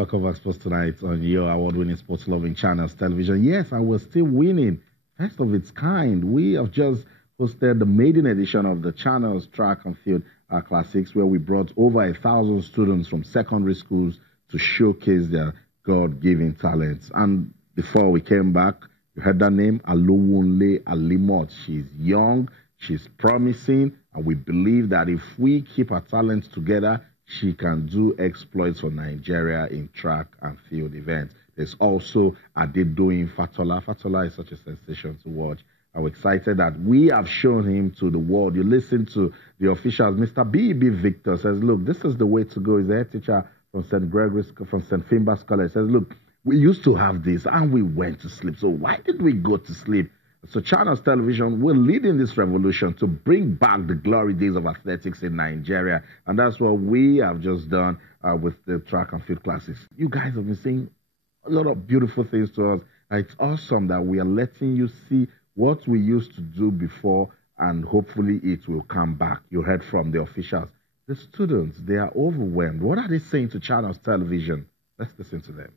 Welcome back, Sports Tonight on your award-winning sports-loving channels television. Yes, and we're still winning. First of its kind. We have just hosted the maiden edition of the channel's track and field classics, where we brought over 1,000 students from secondary schools to showcase their God-given talents. And before we came back, you heard that name, Alowunle Alimot. She's young, she's promising, and we believe that if we keep our talents together, she can do exploits for Nigeria in track and field events. There's also Adedoyin Fatola. Fatola is such a sensation to watch. I'm excited that we have shown him to the world. You listen to the officials. Mr. B.B. Victor says, look, this is the way to go. He's a head teacher from St. Gregory's, from St. Finbar's College. Says, look, we used to have this and we went to sleep. So why did we go to sleep? So Channels Television, we're leading this revolution to bring back the glory days of athletics in Nigeria. And that's what we have just done with the track and field classics. You guys have been saying a lot of beautiful things to us. It's awesome that we are letting you see what we used to do before, and hopefully it will come back. You heard from the officials. The students, they are overwhelmed. What are they saying to Channels Television? Let's listen to them.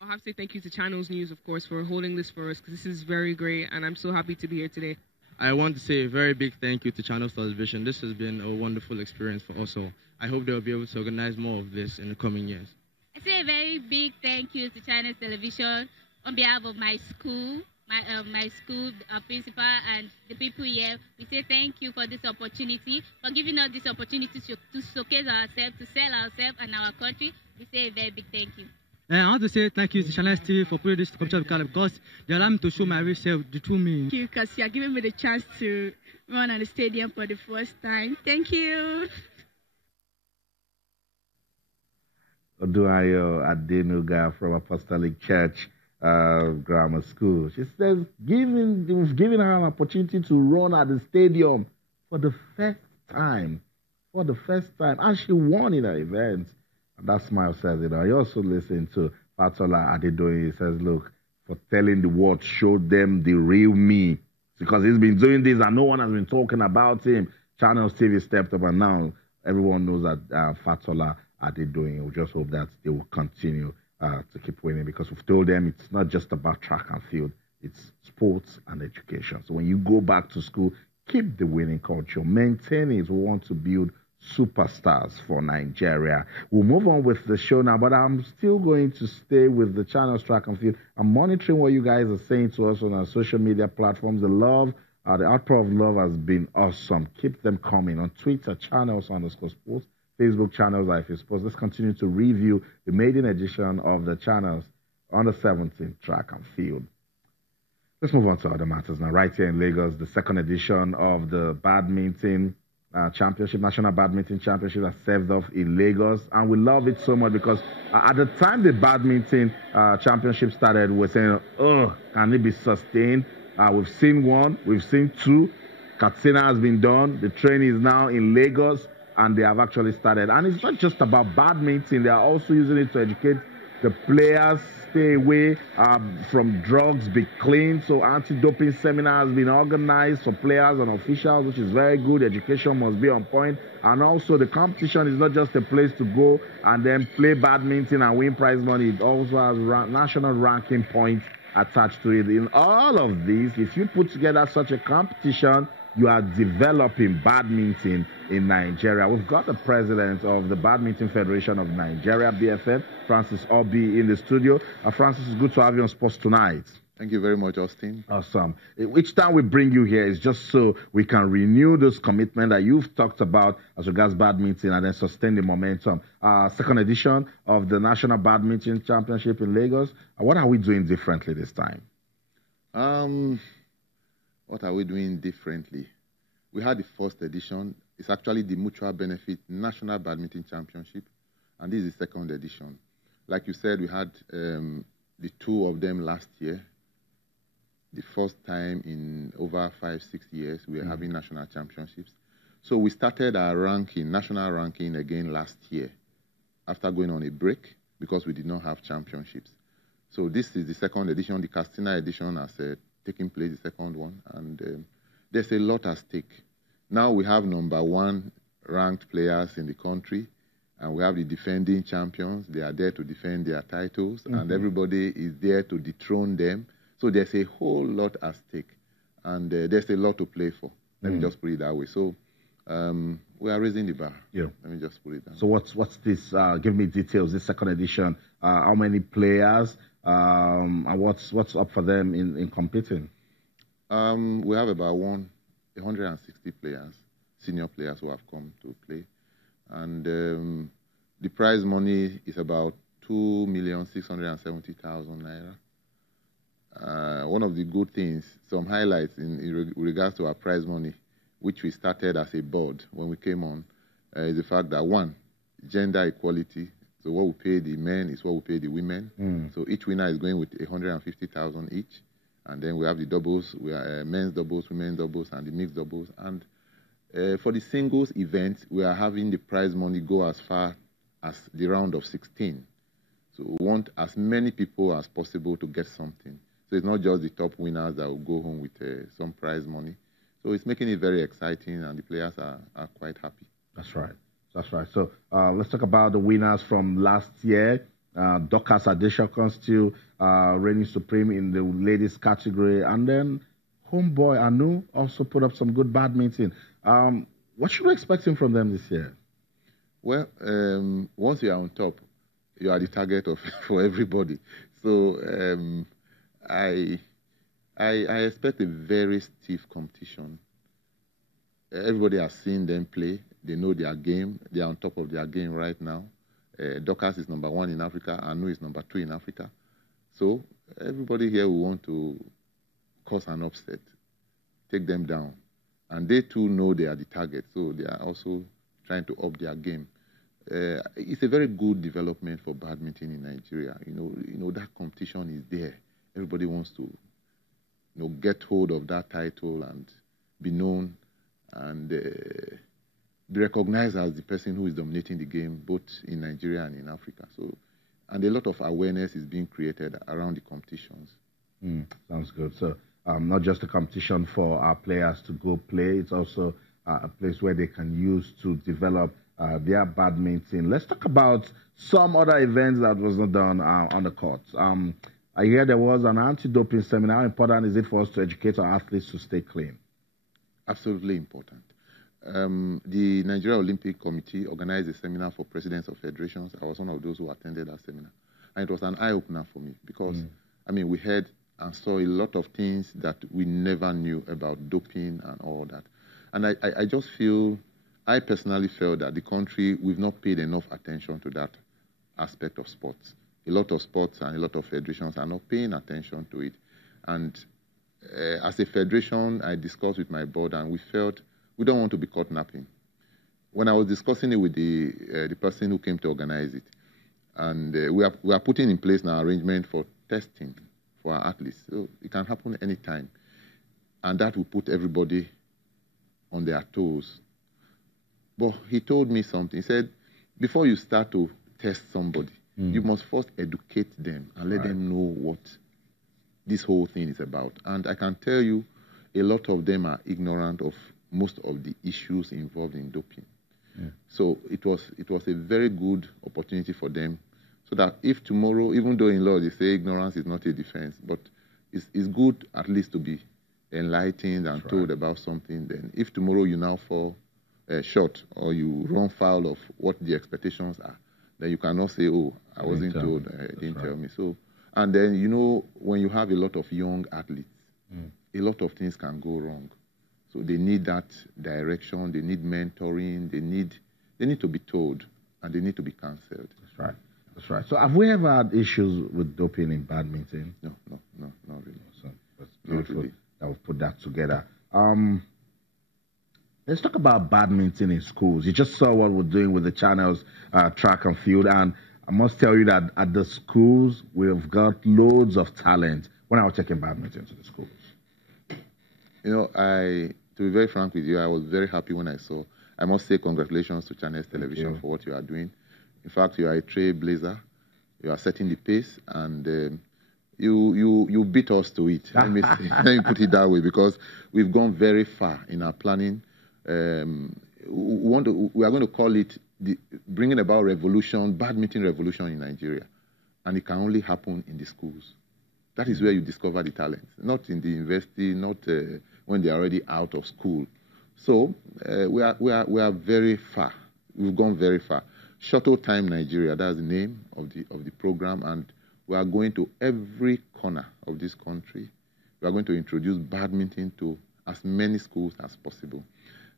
I have to say thank you to Channels News, of course, for holding this for us, because this is very great, and I'm so happy to be here today. I want to say a very big thank you to Channels Television. This has been a wonderful experience for us all. I hope they'll be able to organize more of this in the coming years. I say a very big thank you to Channels Television on behalf of my school, my school principal, and the people here. We say thank you for this opportunity, for giving us this opportunity to showcase ourselves, to sell ourselves and our country. We say a very big thank you. I want to say thank you to Channels TV for putting this competition because they allowed me to show my real self, the true me. Thank you, because you are giving me the chance to run on the stadium for the first time. Thank you. Oduayo Adenuga from Apostolic Church Grammar School. She says, we've given her an opportunity to run at the stadium for the first time. For the first time. And she won in her event. And that smile says it. I also listen to Fatola Adedoyin. He says, look, for telling the world, show them the real me. Because he's been doing this and no one has been talking about him. Channels TV stepped up and now everyone knows that Fatola Adedoyin. We just hope that they will continue to keep winning, because we've told them it's not just about track and field. It's sports and education. So when you go back to school, keep the winning culture. Maintain it. We want to build superstars for Nigeria. We'll move on with the show now, but I'm still going to stay with the Channels track and field. I'm monitoring what you guys are saying to us on our social media platforms. The love, the outpour of love has been awesome. Keep them coming. On Twitter, Channels_sports, Facebook, Channels IFA Sports. Let's continue to review the maiden edition of the Channels under 17 track and field. Let's move on to other matters now. Right here in Lagos, the second edition of the Badminton Championship, National Badminton Championship, has served off in Lagos, and we love it so much because at the time the Badminton Championship started, we were saying, oh, can it be sustained? We've seen one, we've seen two. Katsina has been done. The train is now in Lagos, and they have actually started. And it's not just about badminton. They are also using it to educate the players, stay away from drugs, be clean. So anti-doping seminar has been organized for players and officials, which is very good. Education must be on point. And also the competition is not just a place to go and then play badminton and win prize money. It also has national ranking points attached to it. In all of these, if you put together such a competition, you are developing badminton in Nigeria. We've got the president of the Badminton Federation of Nigeria, BFN, Francis Obi, in the studio. Francis, it's good to have you on Sports Tonight. Thank you very much, Austin. Awesome. Each time we bring you here is just so we can renew this commitment that you've talked about as regards badminton and then sustain the momentum. Second edition of the National Badminton Championship in Lagos. What are we doing differently this time? What are we doing differently? We had the first edition. It's actually the Mutual Benefit National Badminton Championship, and this is the second edition. Like you said, we had the two of them last year. The first time in over 5-6 years, we are having national championships. So we started our ranking, national ranking again last year, after going on a break because we did not have championships. So this is the second edition. The Castina edition has taking place, the second one, and there's a lot at stake. Now we have #1 ranked players in the country, And we have the defending champions. They are there to defend their titles, and everybody is there to dethrone them. So there's a whole lot at stake, and there's a lot to play for. Let me just put it that way. So we are raising the bar. Yeah. Let me just put it down. So what's this? Give me details. This second edition. How many players? And what's up for them in competing? We have about 160 players, senior players who have come to play. And the prize money is about 2,670,000 naira. One of the good things, some highlights in regards to our prize money, which we started as a board when we came on, is the fact that, one, gender equality. So what we pay the men is what we pay the women. So each winner is going with 150,000 each. And then we have the doubles, we are men's doubles, women's doubles, and the mixed doubles. And for the singles event, we are having the prize money go as far as the round of 16. So we want as many people as possible to get something. So it's not just the top winners that will go home with some prize money. So it's making it very exciting, and the players are quite happy. That's right. That's right. So let's talk about the winners from last year. Dorcas Adeshokon still reigning supreme in the ladies category. And then homeboy Anu also put up some good badminton. What should we expect from them this year? Well, once you are on top, you are the target for everybody. So I expect a very stiff competition. Everybody has seen them play. They know their game. They are on top of their game right now. Dorcas is #1 in Africa. Anu is #2 in Africa. So everybody here will want to cause an upset, take them down. And they too know they are the target, so they are also trying to up their game. It's a very good development for badminton in Nigeria. You know that competition is there. Everybody wants to, get hold of that title and be known and be recognized as the person who is dominating the game, both in Nigeria and in Africa. So, and a lot of awareness is being created around the competitions. Sounds good. So, not just a competition for our players to go play, it's also a place where they can use to develop their badminton. Let's talk about some other events that was not done on the court. I hear there was an anti-doping seminar. How important is it for us to educate our athletes to stay clean? Absolutely important. The Nigeria Olympic Committee organized a seminar for presidents of federations. I was one of those who attended that seminar. And it was an eye-opener for me because, we heard and saw a lot of things that we never knew about doping and all that. And I personally felt that the country, we've not paid enough attention to that aspect of sports. A lot of sports and a lot of federations are not paying attention to it. And as a federation, I discussed with my board and we felt we don't want to be caught napping. When I was discussing it with the person who came to organize it, and we are putting in place now arrangement for testing for our athletes. So it can happen anytime. And that will put everybody on their toes. But he told me something. He said, before you start to test somebody, you must first educate them and let them know what this whole thing is about. And I can tell you, a lot of them are ignorant of most of the issues involved in doping. So it was a very good opportunity for them, so that if tomorrow, even though in law they say ignorance is not a defense, but it's good at least to be enlightened and told about something. Then if tomorrow you now fall short or you run foul of what the expectations are, then you cannot say, oh, I wasn't told, didn't tell me. So, and then, when you have a lot of young athletes, a lot of things can go wrong. So they need that direction, they need mentoring, they need to be told, and they need to be counseled. That's right. That's right. So have we ever had issues with doping in badminton? No, not really. So that's beautiful that we've put that together. Let's talk about badminton in schools. You just saw what we're doing with the channels, track and field, and I must tell you that at the schools, we've got loads of talent when I was taking badminton to the schools. To be very frank with you, I was very happy when I saw. I must say congratulations to Channels Television for what you are doing. In fact, you are a trailblazer. You are setting the pace, and you beat us to it. Let me put it that way, because we've gone very far in our planning. we are going to call it bringing about revolution, badminton revolution in Nigeria. And it can only happen in the schools. That is where you discover the talent, not in the university, not when they are already out of school. So we are very far. We've gone very far. Shuttle Time Nigeria, that's the name of the program, and we are going to every corner of this country. We are going to introduce badminton to as many schools as possible.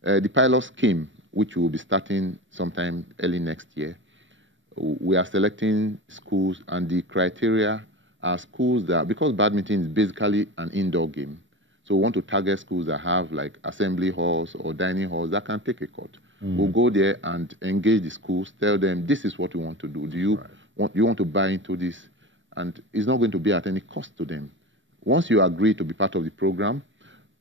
The pilot scheme, which will be starting sometime early next year, we are selecting schools, and the criteria are schools that, because badminton is basically an indoor game, so we want to target schools that have like assembly halls or dining halls that can take a court. We'll go there and engage the schools, tell them this is what we want to do. Do you want to buy into this? And it's not going to be at any cost to them. Once you agree to be part of the program,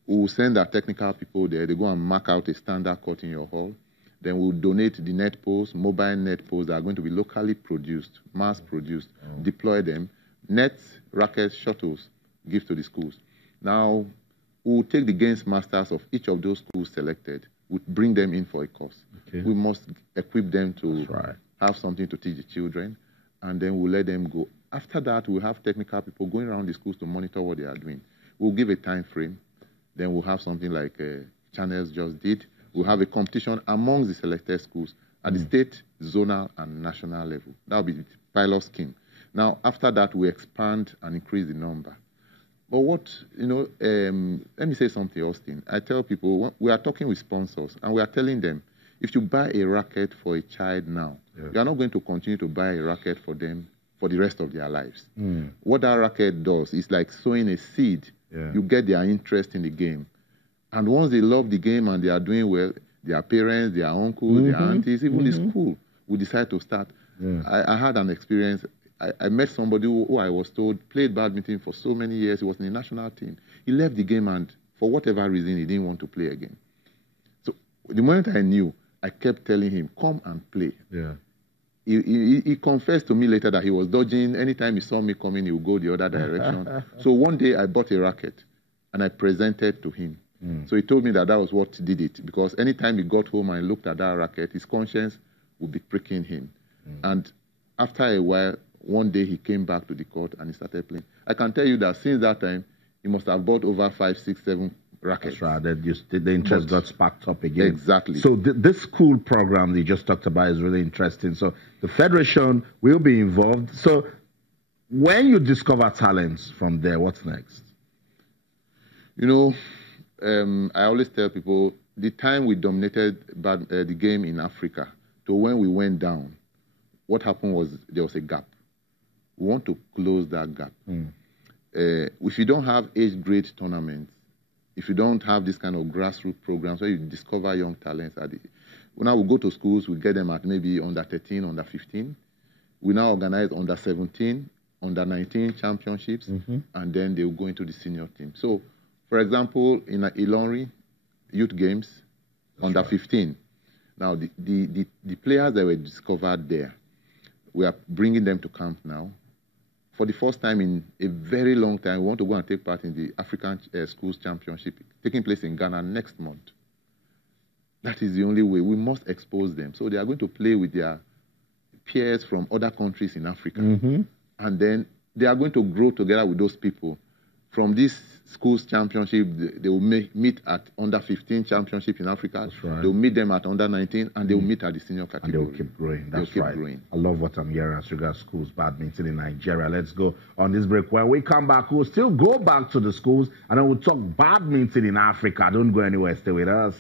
we'll send our technical people there. They go and mark out a standard court in your hall. Then we'll donate the net posts, mobile net posts that are going to be locally produced, mass produced, deploy them, nets, rackets, shuttles, give to the schools. Now, we'll take the games masters of each of those schools selected, we'll bring them in for a course. Okay. We must equip them to have something to teach the children, and then we'll let them go. After that, we'll have technical people going around the schools to monitor what they are doing. We'll give a time frame. Then we'll have something like Channels just did. We'll have a competition amongst the selected schools at the state, zonal, and national level. That'll be the pilot scheme. Now, after that, we expand and increase the number. But what, let me say something, Austin. I tell people, we are talking with sponsors, and we are telling them, if you buy a racket for a child now, you are not going to continue to buy a racket for them for the rest of their lives. What that racket does is like sowing a seed. You get their interest in the game. And once they love the game and they are doing well, their parents, their uncles, their aunties, even the school will decide to start. I had an experience. I met somebody who I was told played badminton for so many years. He was in the national team. He left the game, and for whatever reason, he didn't want to play again. So the moment I knew, I kept telling him, come and play. He confessed to me later that he was dodging. Anytime he saw me coming, he would go the other direction. So one day I bought a racket, and I presented to him. So he told me that was what did it, because anytime he got home and looked at that racket, his conscience would be pricking him. And after a while, one day he came back to the court and he started playing. I can tell you that since that time, he must have bought over 5, 6, 7 rackets. That's right. The interest got sparked up again. Exactly. So this school program that you just talked about is really interesting. So the Federation will be involved. So when you discover talents from there, what's next? I always tell people, the time we dominated the game in Africa to when we went down, what happened was there was a gap. We want to close that gap. If you don't have age-grade tournaments, if you don't have this kind of grassroots programs where you discover young talents, now we go to schools, we get them at maybe under 13, under 15. We now organize under 17, under 19 championships, and then they will go into the senior team. So, for example, in Ilorin Youth Games, under 15. Now, the players that were discovered there, we are bringing them to camp now. For the first time in a very long time, we want to go and take part in the African Schools Championship, taking place in Ghana next month. That is the only way. We must expose them. So they are going to play with their peers from other countries in Africa. And then they are going to grow together with those people. From this schools championship, they will meet at under 15 championship in Africa. That's right. They will meet them at under 19, and they will meet at the senior category. And they will keep growing. That's right. I love what I'm hearing as regards schools badminton in Nigeria. Let's go on this break. When we come back, we'll still go back to the schools, and then we'll talk badminton in Africa. Don't go anywhere. Stay with us.